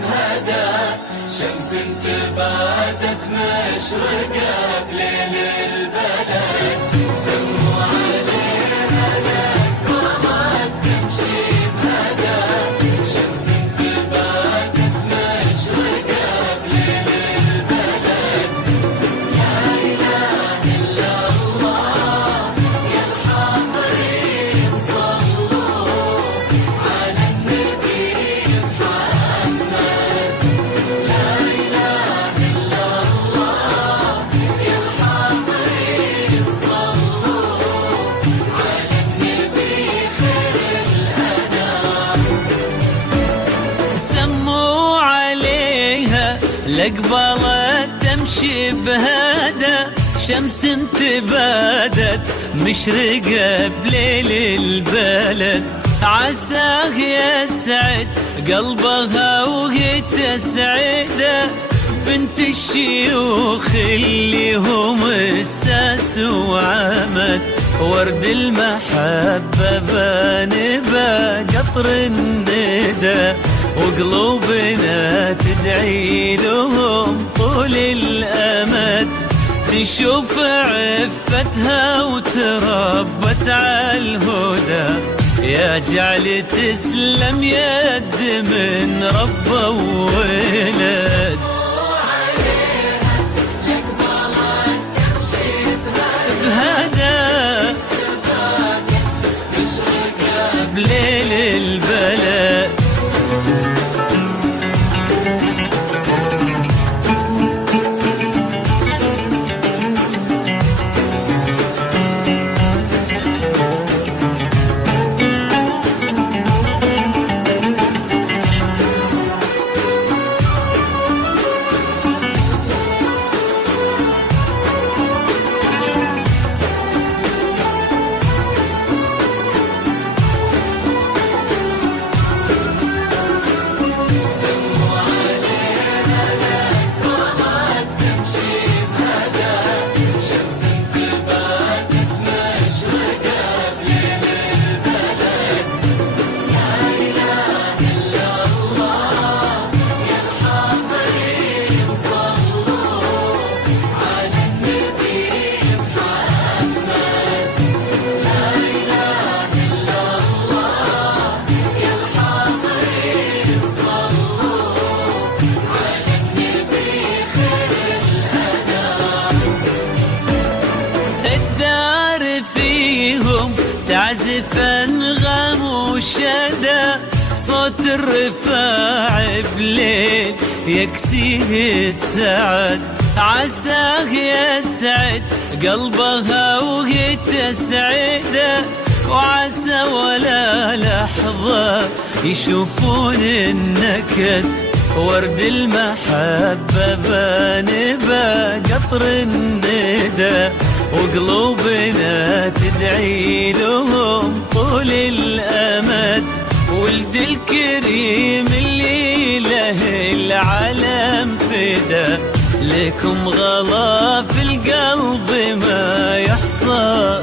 بهدى، شمس تبادت مشرقة بليل البلد. سموا عليها الأكبر تمشي بهدى، شمس تبادت مشرقة بليل البلد. لا إله إلا الله يا الحاضرين صلوا على النبي محمد. لا إله إلا الله يا الحاضرين صلوا على النبي خير الأنام. سموا عليها لقبلت تمشي بهدى، شمس تبادت مشرقة بليل البلد. عساه يسعد قلبها وهي تسعده، بنت الشيوخ اللي هم الساس وعمد. ورد المحبة بانبا قطر الندى، وقلوبنا تدعي لهم طول الأمد. تشوف عفتها وتربت على الهدى، يا جعل تسلم يد من رب وولد. بهدى بليل البلد. تعزف أنغام وشدى، صوت الرفاع بليل يكسيه السعد. عساه يسعد قلبها وهي تسعده، وعسى ولا لحظة يشوفون النكد. ورد المحبة بانبا قطر الندى، وقلوبنا تدعي لهم طول الأمد. ولد الكريم اللي له العالم فدا، لكم غلا في القلب ما يحصى